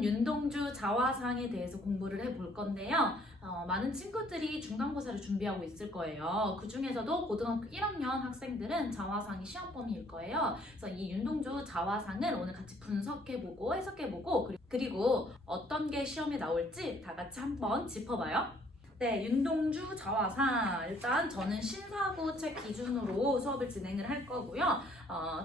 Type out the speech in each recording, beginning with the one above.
오늘은 윤동주 자화상에 대해서 공부를 해볼 건데요. 많은 친구들이 중간고사를 준비하고 있을 거예요. 그 중에서도 고등학교 1학년 학생들은 자화상이 시험 범위일 거예요. 그래서 이 윤동주 자화상을 오늘 같이 분석해보고 해석해보고 그리고 어떤 게 시험에 나올지 다 같이 한번 짚어봐요. 네, 윤동주 자화상. 일단 저는 신사고 책 기준으로 수업을 진행을 할 거고요.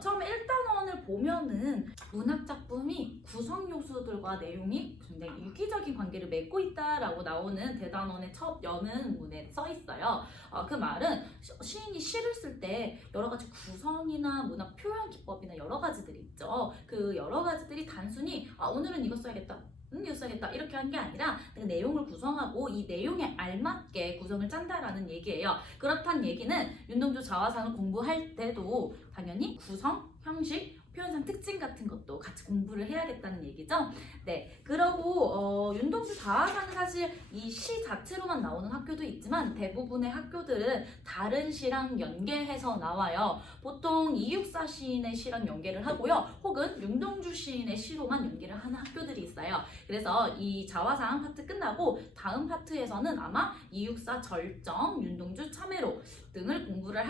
처음에 1단원을 보면은 문학작품이 구성 요소들과 내용이 굉장히 유기적인 관계를 맺고 있다라고 나오는 대단원의 첫 여는 문에 써 있어요. 그 말은 시인이 시를 쓸 때 여러 가지 구성이나 문학 표현 기법이나 여러 가지들이 있죠. 그 여러 가지들이 단순히 오늘은 이거 써야겠다. 이거 써야겠다 이렇게 한 게 아니라 내용을 구성하고 이 내용에 알맞게 구성을 짠다라는 얘기예요. 그렇단 얘기는 윤동주 자화상을 공부할 때도 당연히 구성, 형식, 표현상 특징 같은 것도 같이 공부를 해야겠다는 얘기죠. 네, 그러고 윤동주 자화상은 사실 이 시 자체로만 나오는 학교도 있지만 대부분의 학교들은 다른 시랑 연계해서 나와요. 보통 이육사 시인의 시랑 연계를 하고요. 혹은 윤동주 시인의 시로만 연계를 하는 학교들이 있어요. 그래서 이 자화상 파트 끝나고 다음 파트에서는 아마 이육사 절정, 윤동주 참회로 등을 공부를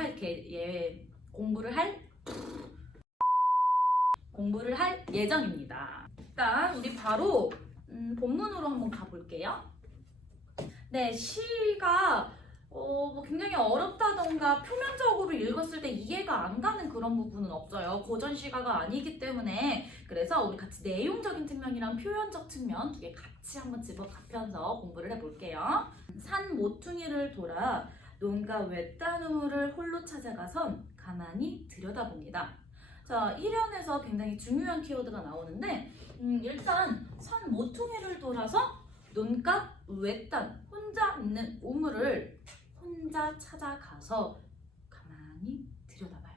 할 예정입니다. 일단 우리 바로 본문으로 한번 가볼게요. 네, 시가 굉장히 어렵다던가 표면적으로 읽었을 때 이해가 안 가는 그런 부분은 없어요. 고전 시가가 아니기 때문에. 그래서 우리 같이 내용적인 측면이랑 표현적 측면 두 개 같이 한번 집어가면서 공부를 해볼게요. 산 모퉁이를 돌아 논가 외딴우를 홀로 찾아가선 가만히 들여다봅니다. 자, 1연에서 굉장히 중요한 키워드가 나오는데 일단 산 모퉁이를 돌아서 논가 외딴 혼자 있는 우물을 혼자 찾아가서 가만히 들여다봐요.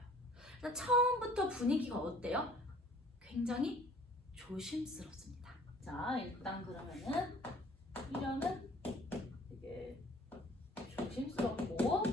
처음부터 분위기가 어때요? 굉장히 조심스럽습니다. 자, 일단 그러면은 1연은 되게 조심스럽고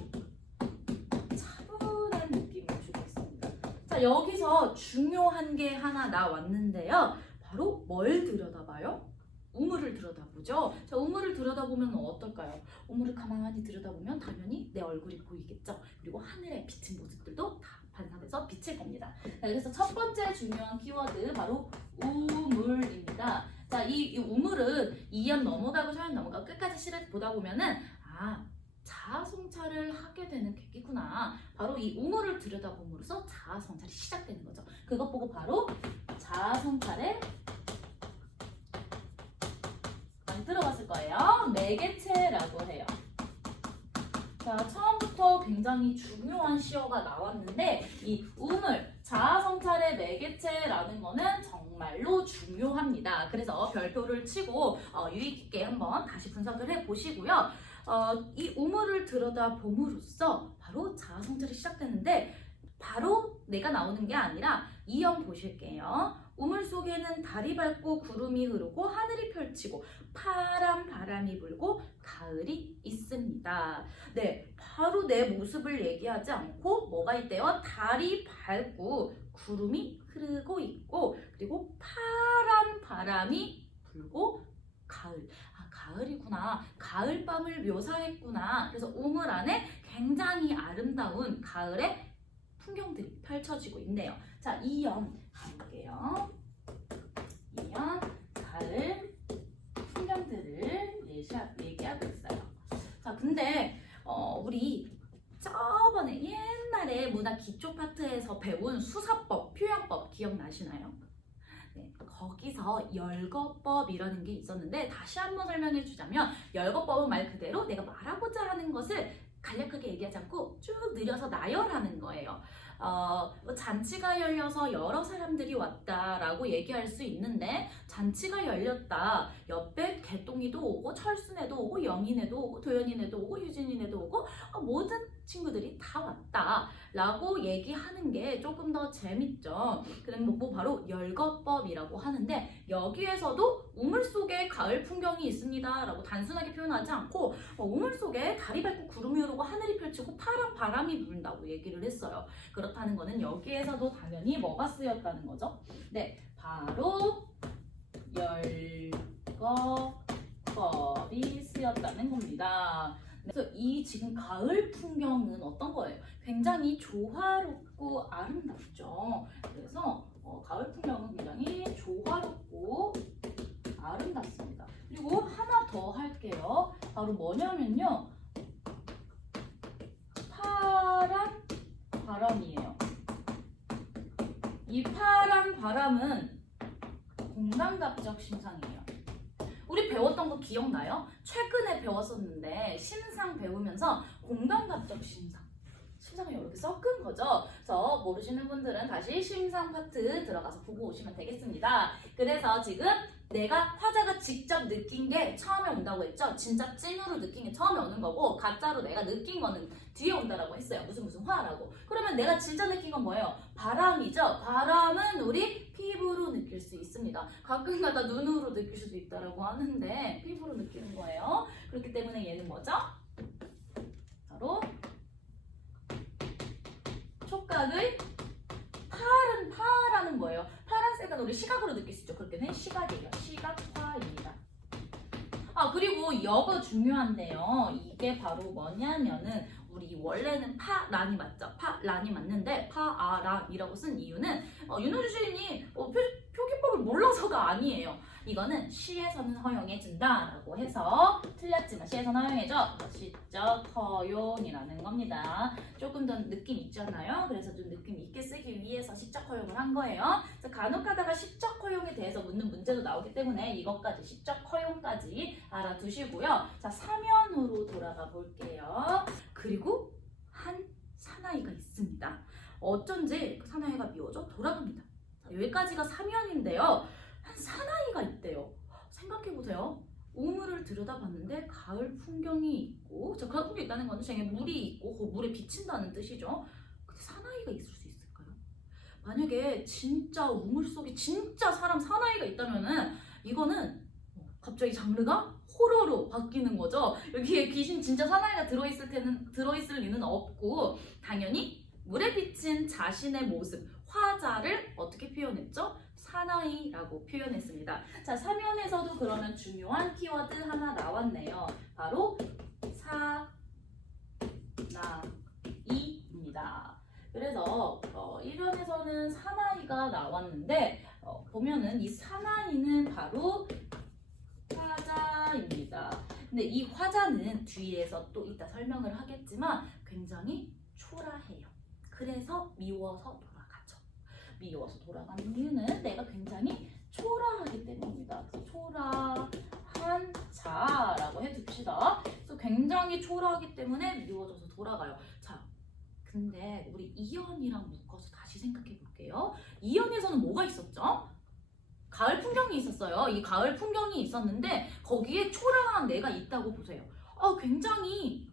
차분한 느낌을 주고 있습니다. 자, 여기서 중요한 게 하나 나왔는데요. 바로 뭘 들여다봐요? 우물을 들여다보죠. 자, 우물을 들여다보면 어떨까요? 우물을 가만히 들여다보면 당연히 내 얼굴이 보이겠죠. 그리고 하늘에 비친 모습들도 다 반사돼서 비칠 겁니다. 자, 그래서 첫 번째 중요한 키워드 바로 우물입니다. 자, 이 우물은 2연 넘어가고 4연 넘어가고 끝까지 시를 보다 보면은 자아성찰을 하게 되는 계기구나. 바로 이 우물을 들여다봄으로써 자아성찰이 시작되는 거죠. 그것 보고 바로 자아성찰에 들어봤을 거예요. 매개체라고 해요. 자, 처음부터 굉장히 중요한 시어가 나왔는데 이 우물, 자아성찰의 매개체라는 거는 정말로 중요합니다. 그래서 별표를 치고 유의 깊게 한번 다시 분석을 해보시고요. 이 우물을 들여다봄으로써 바로 자아성찰이 시작되는데 바로 내가 나오는 게 아니라 이형 보실게요. 우물 속에는 달이 밝고 구름이 흐르고 하늘이 펼치고 파란 바람이 불고 가을이 있습니다. 네, 바로 내 모습을 얘기하지 않고 뭐가 있대요? 달이 밝고 구름이 흐르고 있고 그리고 파란 바람이 불고 가을. 가을이구나. 가을밤을 묘사했구나. 그래서 우물 안에 굉장히 아름다운 가을의 풍경들이 펼쳐지고 있네요. 자, 2연 가볼게요. 2연 가을 풍경들을 얘기하고 있어요. 자, 근데 우리 저번에 옛날에 문학 기초 파트에서 배운 수사법, 표현법 기억나시나요? 네, 거기서 열거법이라는 게 있었는데 다시 한번 설명해 주자면 열거법은 말 그대로 내가 말하고자 하는 것을 간략하게 얘기하지 않고 쭉 늘려서 나열하는 거예요. 잔치가 열려서 여러 사람들이 왔다라고 얘기할 수 있는데 잔치가 열렸다. 옆에 개똥이도 오고 철순애도 오고 영인애도 오고 도연이네도 오고 유진이네도 오고 모든 친구들이 다 왔다 라고 얘기하는 게 조금 더 재밌죠. 그럼 바로 열거법이라고 하는데 여기에서도 우물 속에 가을 풍경이 있습니다 라고 단순하게 표현하지 않고 우물 속에 달이 밝고 구름이 흐르고 하늘이 펼치고 파란 바람이 분다고 얘기를 했어요. 그렇다는 거는 여기에서도 당연히 뭐가 쓰였다는 거죠? 네, 바로 열거법이 쓰였다는 겁니다. 그래서 이 지금 가을 풍경은 어떤 거예요? 굉장히 조화롭고 아름답죠. 그래서 가을 풍경은 굉장히 조화롭고 아름답습니다. 그리고 하나 더 할게요. 바로 뭐냐면요. 파란 바람이에요. 이 파란 바람은 공간갑적 심상이에요. 우리 배웠던 거 기억나요? 최근에 배웠었는데 심상 배우면서 공간갑적 심상. 심상을 이렇게 섞은 거죠. 그래서 모르시는 분들은 다시 심상 파트 들어가서 보고 오시면 되겠습니다. 그래서 지금 내가 화자가 직접 느낀 게 처음에 온다고 했죠? 진짜 찐으로 느낀 게 처음에 오는 거고 가짜로 내가 느낀 거는 뒤에 온다라고 했어요. 무슨 화라고. 그러면 내가 진짜 느낀 건 뭐예요? 바람이죠? 바람은 우리 피부로 느낄 수 있습니다. 가끔가다 눈으로 느낄 수도 있다라고 하는데 피부로 느끼는 거예요. 그렇기 때문에 얘는 뭐죠? 바로 촉각의 파라는 거예요. 파란색은 우리 시각으로 느낄 수 있죠. 그렇기 때문에 시각이에요. 시각화입니다. 그리고 여거 중요한데요. 이게 바로 뭐냐면은 우리 원래는 파란이 맞죠? 파란이 맞는데 파아란이라고 쓴 이유는 윤호주 시인이 표기법을 몰라서가 아니에요. 이거는 시에서는 허용해준다라고 해서 틀렸지만 시에서는 허용해줘. 시적 허용이라는 겁니다. 조금 더 느낌 있잖아요. 그래서 좀 느낌 있게 쓰기 위해서 시적 허용을 한 거예요. 그래서 간혹 가다가 시적 허용에 대해서 묻는 문제도 나오기 때문에 이것까지 시적 허용까지 알아두시고요. 자, 사면으로 돌아가 볼게요. 그리고 한 사나이가 있습니다. 어쩐지 그 사나이가 미워져 돌아갑니다. 자, 여기까지가 사면인데요. 한 사나이가 있대요. 생각해보세요. 우물을 들여다봤는데 가을 풍경이 있고, 자, 가을 풍경이 있다는 건 저게 물이 있고 그 물에 비친다는 뜻이죠. 근데 사나이가 있을 수 있을까요? 만약에 진짜 우물 속에 진짜 사나이가 있다면은 이거는 갑자기 장르가 호러로 바뀌는 거죠. 여기에 귀신 진짜 사나이가 들어있을 리는 없고 당연히 물에 비친 자신의 모습, 화자를 어떻게 표현했죠? 사나이라고 표현했습니다. 자, 사면에서도 그러면 중요한 키워드 하나 나왔네요. 바로 사나이입니다. 그래서 1편에서는 사나이가 나왔는데 보면은 이 사나이는 바로 화자입니다. 근데 이 화자는 뒤에서 또 이따 설명을 하겠지만 굉장히 초라해요. 그래서 미워서 돌아가죠. 미워서 돌아가는 이유는 내가 굉장히 초라하기 때문입니다. 그래서 초라한 자라고 해둡시다. 그래서 굉장히 초라하기 때문에 미워져서 돌아가요. 자, 근데 우리 이연이랑 묶어서 다시 생각해 볼게요. 이연에서는 뭐가 있었죠? 가을 풍경이 있었어요. 이 가을 풍경이 있었는데 거기에 초라한 내가 있다고 보세요. 굉장히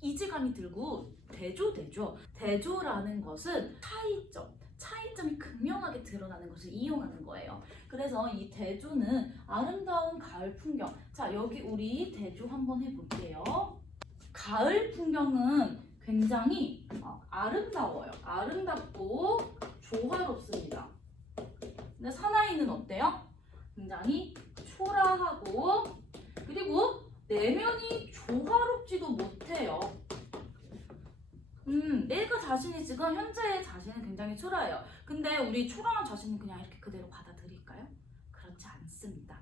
이질감이 들고 대조되죠. 대조라는 것은 차이점이 극명하게 드러나는 것을 이용하는 거예요. 그래서 이 대조는 아름다운 가을 풍경. 자, 여기 우리 대조 한번 해볼게요. 가을 풍경은 굉장히 아름다워요. 아름답고 조화롭습니다. 근데 사나이는 어때요? 굉장히 초라하고 그리고 내면이 조화롭지도 못해요. 내가 자신이 지금 현재의 자신은 굉장히 초라해요. 근데 우리 초라한 자신은 그냥 이렇게 그대로 받아들일까요? 그렇지 않습니다.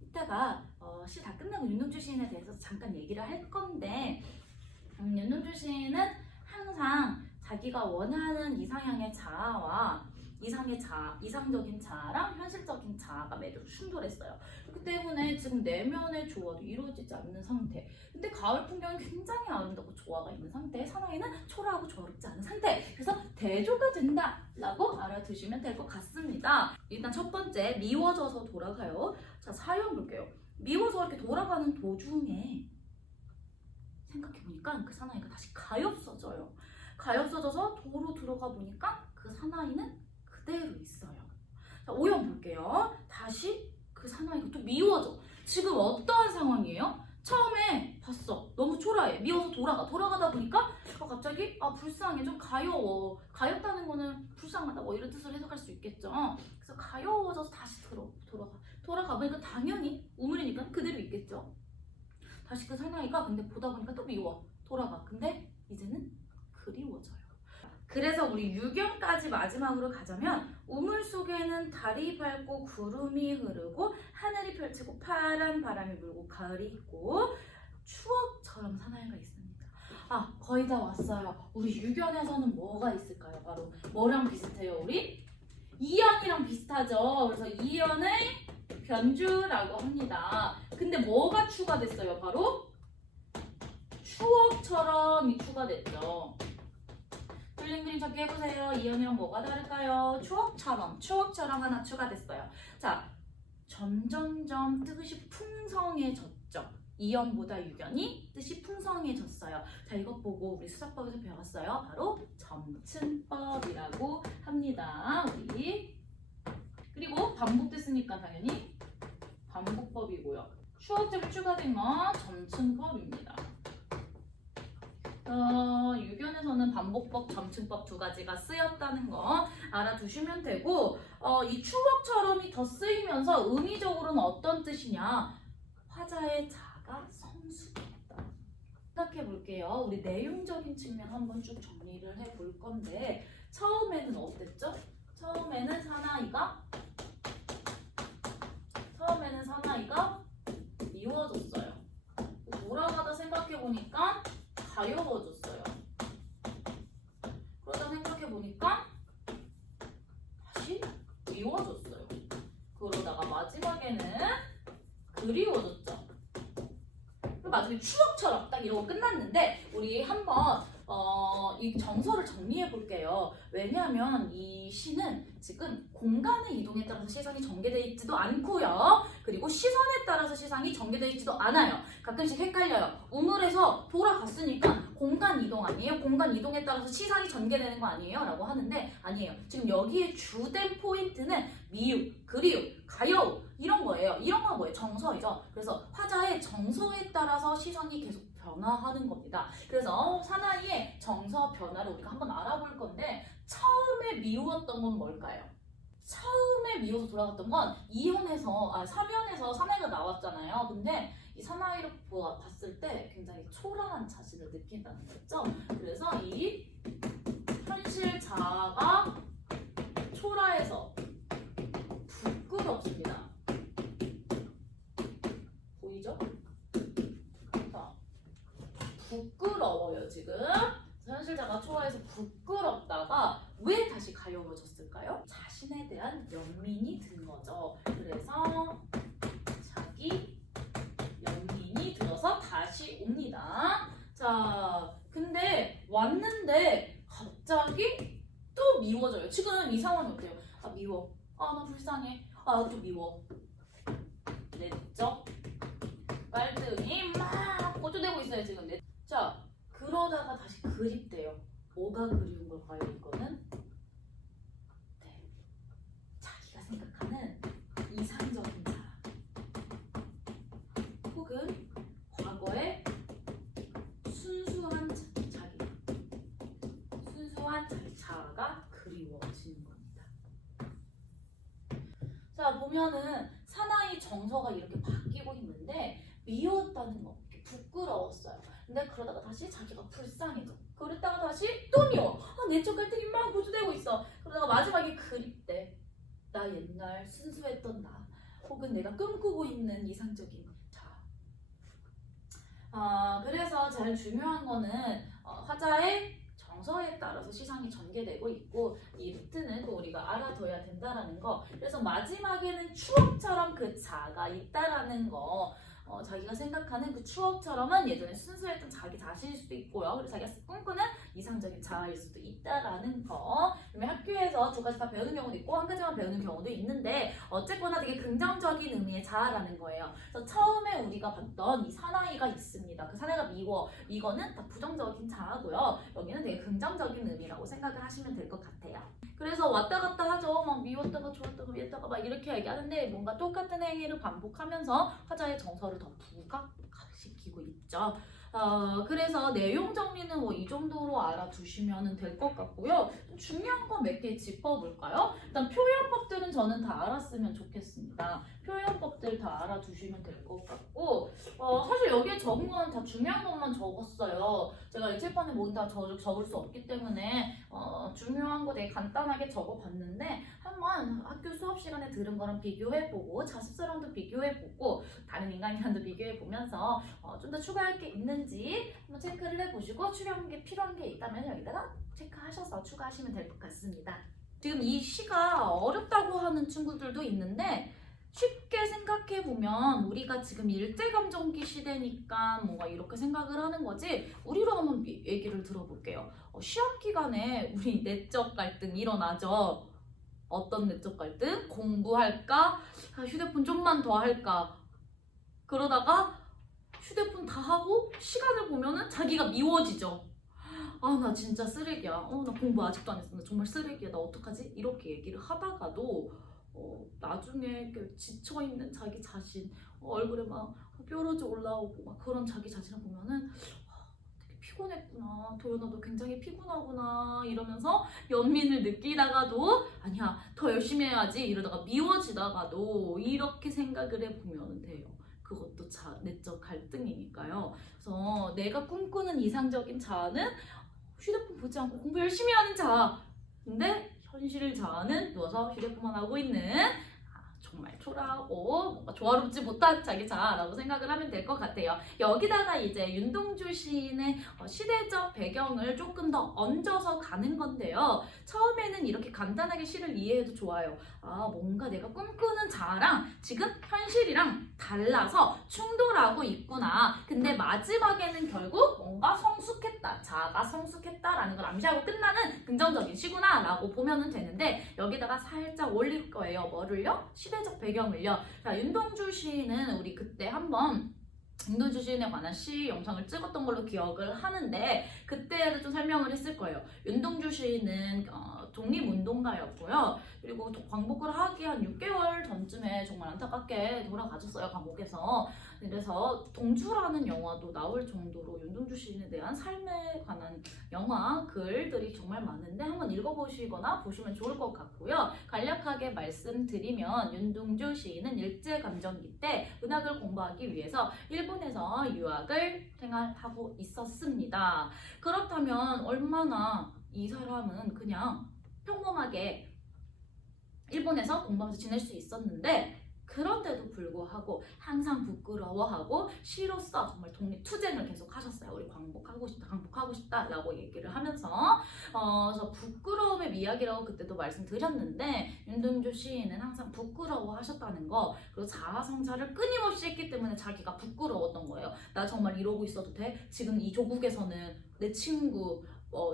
이따가 시 다 끝나고 윤동주 시인에 대해서 잠깐 얘기를 할 건데 윤동주 시인은 항상 자기가 원하는 이상향의 자아와 이상적인 자아랑 현실적인 자아가 매우 충돌했어요. 그렇기 때문에 지금 내면의 조화도 이루어지지 않는 상태. 근데 가을 풍경은 굉장히 아름답고 조화가 있는 상태. 사나이는 초라하고 조화롭지 않은 상태. 그래서 대조가 된다라고 알아두시면 될 것 같습니다. 일단 첫 번째, 미워져서 돌아가요. 자, 사연 볼게요. 미워서 이렇게 돌아가는 도중에 생각해보니까 그 사나이가 다시 가엾어져요. 가엾어져서 도로 들어가 보니까 그 사나이는 그대로 있어요. 자, 오형 볼게요. 다시 그 사나이가 또 미워져. 지금 어떠한 상황이에요? 처음에 봤어. 너무 초라해. 미워서 돌아가다 보니까 갑자기 불쌍해. 좀 가여워. 가엽다는 거는 불쌍하다. 뭐 이런 뜻으로 해석할 수 있겠죠. 그래서 가여워져서 다시 돌아가. 돌아가보니까 당연히 우물이니까 그대로 있겠죠. 다시 그 사나이가 근데 보다 보니까 또 미워. 돌아가. 근데 이제는 그리워져요. 그래서 우리 유경까지 마지막으로 가자면 우물 속에는 달이 밝고 구름이 흐르고 하늘이 펼치고 파란 바람이 불고 가을이 있고 추억처럼 사나이가 있습니다. 아, 거의 다 왔어요. 우리 유견에서는 뭐가 있을까요? 바로 뭐랑 비슷해요? 우리 이연이랑 비슷하죠. 그래서 이연의 변주라고 합니다. 근데 뭐가 추가됐어요? 바로 추억처럼이 추가됐죠. 틀린 그림 찾기 해보세요. 이연이랑 뭐가 다를까요? 추억처럼 하나 추가됐어요. 자, 점점점 뜻이 풍성해졌죠. 이연보다 유견이 뜻이 풍성해졌어요. 자, 이것 보고 우리 수사법에서 배웠어요. 바로 점층법이라고 합니다. 우리 그리고 반복됐으니까 당연히 반복법이고요. 추억점이 추가된 건 점층법입니다. 유견에서는 반복법, 점층법 두 가지가 쓰였다는 거 알아두시면 되고 이 추억처럼이 더 쓰이면서 의미적으로는 어떤 뜻이냐? 화자의 자가 성숙했다. 생각해 볼게요. 우리 내용적인 측면 한번 쭉 정리를 해 볼 건데 처음에는 어땠죠? 처음에는 사나이가 미워졌어요. 돌아가다 생각해 보니까 가여워졌어요. 그러다 생각해 보니까 다시 미워졌어요. 그러다가 마지막에는 그리워졌죠. 마지막에 추억처럼 딱 이러고 끝났는데 우리 한번 이 정서를 정리해 볼게요. 왜냐하면 이 시는 지금 공간의 이동에 따라서 시선이 전개되어 있지도 않고요. 그리고 시선에 따라서 시선이 전개되어 있지도 않아요. 가끔씩 헷갈려요. 우물에서 돌아갔으니까 공간 이동 아니에요? 공간 이동에 따라서 시선이 전개되는 거 아니에요? 라고 하는데 아니에요. 지금 여기에 주된 포인트는 미움, 그리움, 가여움 이런 거예요. 이런 건 뭐예요? 정서이죠. 그래서 화자의 정서에 따라서 시선이 계속 변화하는 겁니다. 그래서 사나이의 정서 변화를 우리가 한번 알아볼 건데 처음에 미웠던 건 뭘까요? 처음에 미워서 돌아갔던 건 3연에서 사나이가 나왔잖아요. 근데 이 사나이를 봤을 때 굉장히 초라한 자신을 느낀다는 거죠. 그래서 이 현실 자아가 초라해서 부끄럽습니다. 보이죠? 부끄러워요 지금. 현실자가 초라해서 부끄럽다가 왜 다시 가여워졌을까요? 자신에 대한 연민이 든 거죠. 그래서 자기 연민이 들어서 다시 옵니다. 자, 근데 왔는데 갑자기 또 미워져요. 지금 이 상황이 어때요? 아, 미워. 아, 나 불쌍해. 아, 또 미워. 냈죠? 깔등이 막 고조되고 있어요 지금. 자, 그러다가 다시 그립대요. 뭐가 그리운 걸까요, 이거는? 네, 자기가 생각하는 이상적인 자아 혹은 과거의 순수한 자기 자아가 그리워지는 겁니다. 자, 보면은 사나이 정서가 이렇게 바뀌고 있는데 미웠다는 거, 부끄러웠어요. 근데 그러다가 다시 자기가 불쌍해져. 그랬다가 다시 또 미워. 아, 내적 갈등이 막 고조되고 있어. 그러다가 마지막에 그립대. 나 옛날 순수했던 나. 혹은 내가 꿈꾸고 있는 이상적인 자. 그래서 제일 중요한 거는 화자의 정서에 따라서 시선이 전개되고 있고 이 루트는 또 우리가 알아둬야 된다라는 거. 그래서 마지막에는 추억처럼 그 자가 있다라는 거. 자기가 생각하는 그 추억처럼은 예전에 순수했던 자기 자신일 수도 있고요. 그리고 자기가 꿈꾸는 이상적인 자아일 수도 있다라는 거. 그러면 학교에서 두 가지 다 배우는 경우도 있고 한 가지만 배우는 경우도 있는데 어쨌거나 되게 긍정적인 의미의 자아라는 거예요. 그래서 처음에 우리가 봤던 이 사나이가 있습니다. 그 사나이가 미워. 이거는 다 부정적인 자아고요. 여기는 되게 긍정적인 의미라고 생각을 하시면 될 것 같아요. 그래서 왔다 갔다 하죠. 막 미웠다가 좋았다가 미웠다가 막 이렇게 얘기하는데 뭔가 똑같은 행위를 반복하면서 화자의 정서를 더 부각시키고 있죠. 그래서 내용 정리는 뭐 이 정도로 알아두시면 될 것 같고요. 좀 중요한 거 몇 개 짚어볼까요? 일단 표현법들은 저는 다 알았으면 좋겠습니다. 표현법들 다 알아두시면 될 것 같고, 사실 여기에 적은 건 다 중요한 것만 적었어요. 제가 이 칠판에 모두 다 적을 수 없기 때문에 중요한 거 되게 간단하게 적어봤는데 한번 학교 수업 시간에 들은 거랑 비교해보고 자습서랑도 비교해보고 다른 인강이랑도 비교해보면서 좀 더 추가할 게 있는지 한번 체크를 해보시고 필요한 게 있다면 여기다가 체크하셔서 추가하시면 될 것 같습니다. 지금 이 시가 어렵다고 하는 친구들도 있는데 쉽게 생각해보면 우리가 지금 일제감정기 시대니까 뭔가 이렇게 생각을 하는 거지 우리로 한번 얘기를 들어볼게요. 시험 기간에 우리 내적 갈등 일어나죠. 어떤 내적 갈등? 공부할까? 휴대폰 좀만 더 할까? 그러다가 휴대폰 다 하고 시간을 보면은 자기가 미워지죠. 아, 나 진짜 쓰레기야. 나 공부 아직도 안 했어. 나 정말 쓰레기야. 나 어떡하지? 이렇게 얘기를 하다가도 나중에 지쳐있는 자기 자신, 얼굴에 막 뾰루지 올라오고 막 그런 자기 자신을 보면은 되게 피곤했구나. 도연아, 너 굉장히 피곤하구나. 이러면서 연민을 느끼다가도 아니야, 더 열심히 해야지. 이러다가 미워지다가도 이렇게 생각을 해보면 돼요. 그것도 내적 갈등이니까요. 그래서 내가 꿈꾸는 이상적인 자아는 휴대폰 보지 않고 공부 열심히 하는 자아. 근데 현실 자아는 누워서 휴대폰만 하고 있는 정말 초라하고 뭔가 조화롭지 못한 자기 자아라고 생각을 하면 될 것 같아요. 여기다가 이제 윤동주 시인의 시대적 배경을 조금 더 얹어서 가는 건데요. 처음에는 이렇게 간단하게 시를 이해해도 좋아요. 뭔가 내가 꿈꾸는 자아랑 지금 현실이랑 달라서 충돌하고 있구나. 근데 마지막에는 결국 뭔가 성숙했다, 자아가 성숙했다라는 걸 암시하고 끝나는 긍정적인 시구나 라고 보면 되는데 여기다가 살짝 올릴 거예요. 뭐를요? 시대적 배경을요. 자, 윤동주 시인은 우리 그때 한번 윤동주 시인에 관한 시 영상을 찍었던 걸로 기억을 하는데 그때도 좀 설명을 했을 거예요. 윤동주 시인은 독립운동가였고요. 그리고 광복을 하기 한 6개월 전쯤에 정말 안타깝게 돌아가셨어요. 감옥에서. 그래서 동주라는 영화도 나올 정도로 윤동주 시인에 대한 삶에 관한 영화, 글들이 정말 많은데 한번 읽어보시거나 보시면 좋을 것 같고요. 간략하게 말씀드리면 윤동주 시인은 일제감정기 때 문학을 공부하기 위해서 일본에서 유학을 생활하고 있었습니다. 그렇다면 얼마나 이 사람은 그냥 평범하게 일본에서 공부하면서 지낼 수 있었는데 그런데도 불구하고 항상 부끄러워하고 시로서 정말 독립투쟁을 계속 하셨어요. 우리 광복하고 싶다 라고 얘기를 하면서 그래서 부끄러움의 미학이라고 그때도 말씀드렸는데 윤동주 시인은 항상 부끄러워 하셨다는 거, 그리고 자아성찰을 끊임없이 했기 때문에 자기가 부끄러웠던 거예요. 나 정말 이러고 있어도 돼? 지금 이 조국에서는 내 친구,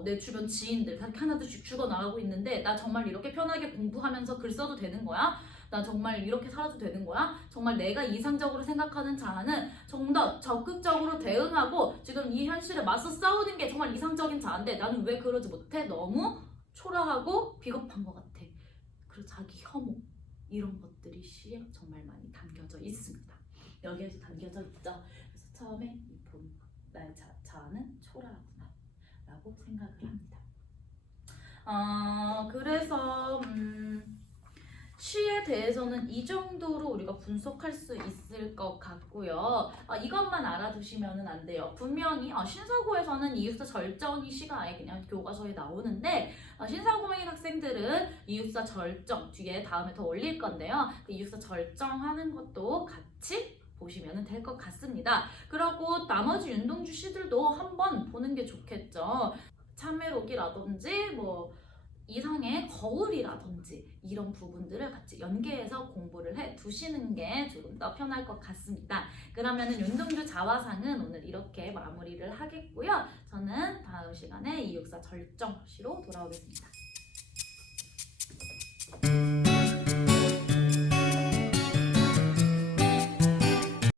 내 주변 지인들 하나둘씩 죽어나가고 있는데 나 정말 이렇게 편하게 공부하면서 글 써도 되는 거야? 나 정말 이렇게 살아도 되는 거야? 정말 내가 이상적으로 생각하는 자아는 좀 더 적극적으로 대응하고 지금 이 현실에 맞서 싸우는 게 정말 이상적인 자아인데 나는 왜 그러지 못해? 너무 초라하고 비겁한 것 같아. 그리고 자기 혐오, 이런 것들이 시에 정말 많이 담겨져 있습니다. 여기에서 담겨져 있죠. 그래서 처음에 나의 자아는 초라하구나 라고 생각을 합니다. 그래서 시에 대해서는 이 정도로 우리가 분석할 수 있을 것 같고요. 이것만 알아두시면 안 돼요. 분명히 신사고에서는 이육사 절정이 시가 아예 그냥 교과서에 나오는데 신사고인 학생들은 이육사 절정 뒤에 다음에 더 올릴 건데요. 그 이육사 절정하는 것도 같이 보시면 될 것 같습니다. 그리고 나머지 윤동주 시들도 한번 보는 게 좋겠죠. 참외록이라든지 이상의 거울이라든지 이런 부분들을 같이 연계해서 공부를 해 두시는 게 조금 더 편할 것 같습니다. 그러면은 윤동주 자화상은 오늘 이렇게 마무리를 하겠고요. 저는 다음 시간에 이육사 절정시로 돌아오겠습니다.